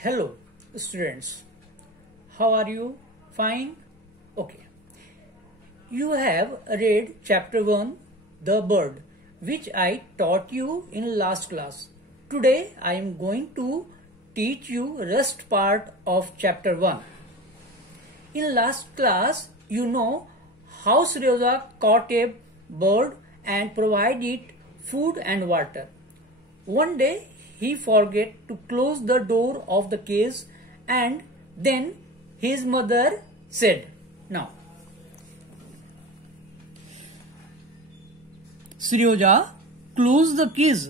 Hello, students. How are you? Fine? Okay. You have read chapter 1, The Bird, which I taught you in last class. Today I am going to teach you rest part of chapter 1. In last class, you know how Sriyoja caught a bird and provided it food and water. One day he forgot to close the door of the cage, and then his mother said, "Now, Sriyoja, close the cage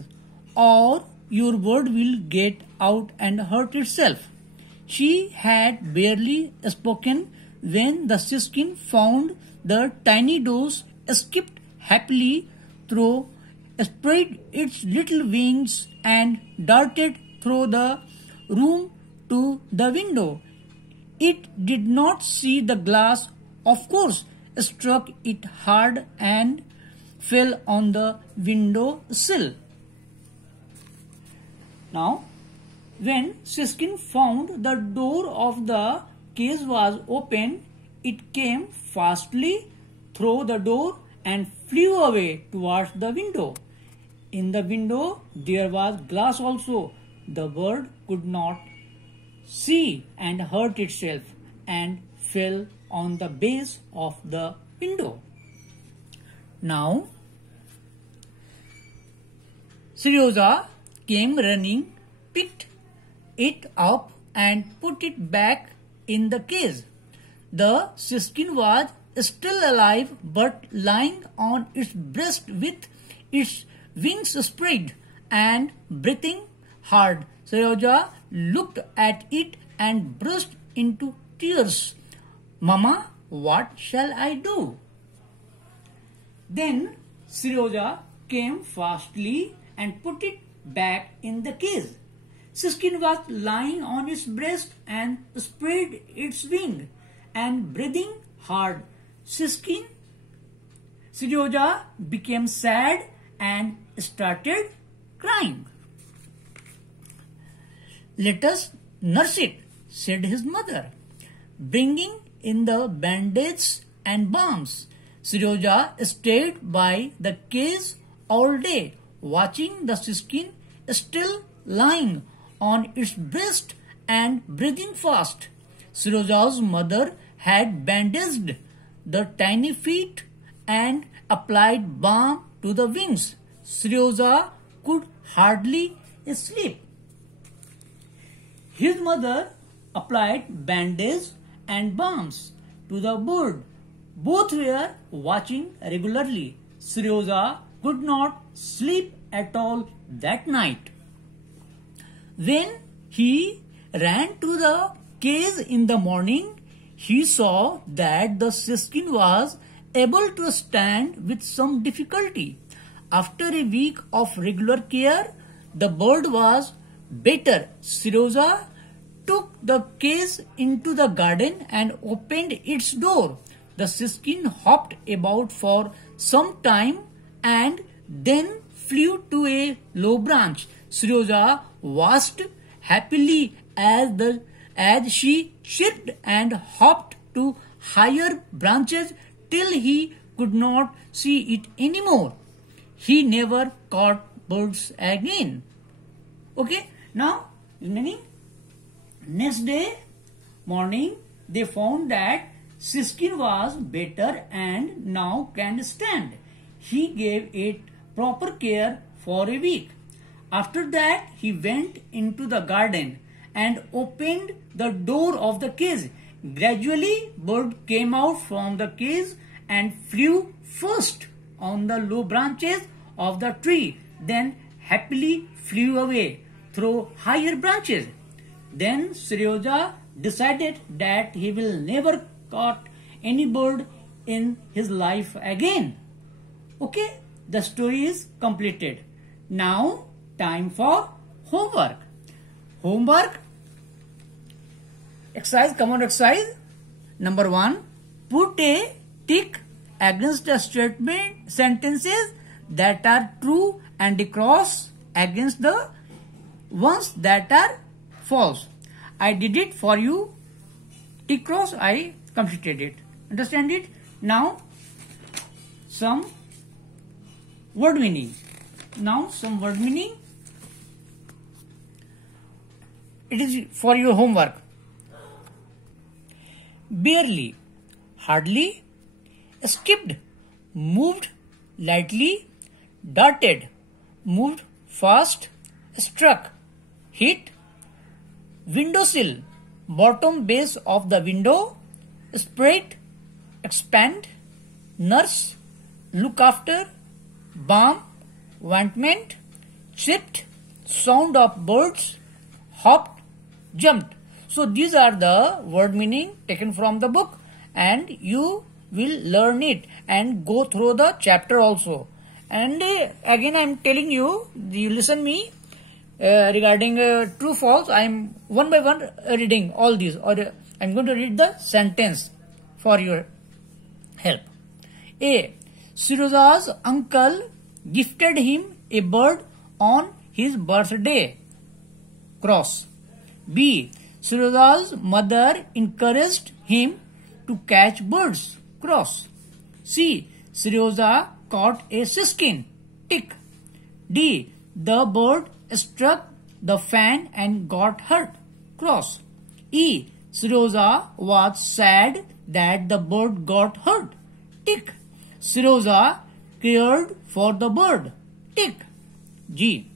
or your bird will get out and hurt itself." She had barely spoken when the siskin found the tiny doors, skipped happily through, spread its little wings and darted through the room to the window. It did not see the glass, of course, struck it hard and fell on the window sill. Now, when Siskin found the door of the cage was open, it came fastly through the door and flew away towards the window. In the window there was glass also. The bird could not see and hurt itself and fell on the base of the window. Now, Sriyoja came running, picked it up and put it back in the cage. The siskin was still alive but lying on its breast with its wings spread and breathing hard. Sriyoja looked at it and burst into tears. "Mama, what shall I do?" Then Sriyoja came fastly and put it back in the cage. Siskin was lying on its breast and spread its wing and breathing hard. Sriyoja became sad and started crying. "Let us nurse it," said his mother, bringing in the bandages and balms. Sriyoja stayed by the cage all day, watching the siskin still lying on its breast and breathing fast. Sriyoja's mother had bandaged the tiny feet and applied balm to the wings. Sriyoja could hardly sleep. His mother applied bandage and balms to the bird. Both were watching regularly. Sriyoja could not sleep at all that night. When he ran to the cage in the morning, he saw that the siskin was able to stand with some difficulty. After a week of regular care, the bird was better. Sriyoja took the cage into the garden and opened its door. The siskin hopped about for some time and then flew to a low branch. Sriyoja watched happily as she chirped and hopped to higher branches till he could not see it anymore. He never caught birds again. Okay, now meaning next day morning they found that siskin was better and now can stand. He gave it proper care for a week. After that he went into the garden and opened the door of the cage. Gradually bird came out from the cage and flew first on the low branches of the tree, then happily flew away through higher branches. Then Sriyoja decided that he will never caught any bird in his life again. Okay, the story is completed. Now time for homework. Homework exercise, common exercise. Number 1, put a tick against the statement sentences that are true and a cross against the ones that are false. I did it for you. Tick cross, I completed it. Understand it? Now, some word meaning. Now, some word meaning. It is for your homework. Barely, hardly, skipped, moved lightly, darted, moved fast, struck, hit, windowsill, bottom base of the window, spread, expand, nurse, look after, balm, ointment, chipped, sound of birds, hopped, jumped. So these are the word meaning taken from the book, and you will learn it and go through the chapter also. And again I am telling you, you listen me regarding true false. I am one by one reading all these, or I am going to read the sentence for your help. A. Siroja's uncle gifted him a bird on his birthday. Cross. B. Siroja's mother encouraged him to catch birds. Cross. C. Siroja caught a siskin. Tick. D. The bird struck the fan and got hurt. Cross. E. Siroja was sad that the bird got hurt. Tick. Siroja cared for the bird. Tick. G.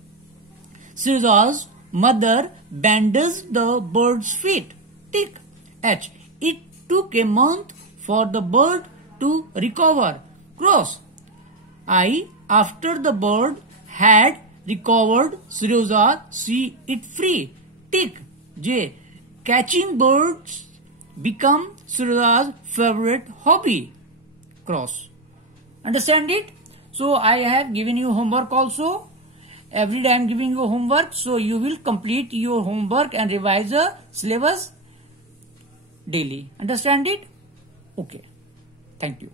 Siroja's mother bandaged the bird's feet. Tick. H. It took a month for the bird to recover. Cross. I. After the bird had recovered, Siroja set it free. Tick. J. Catching birds become Siroja's favorite hobby. Cross. Understand it? So I have given you homework also. Every day I am giving you homework, so you will complete your homework and revise the syllabus daily. Understand it? Okay. Thank you.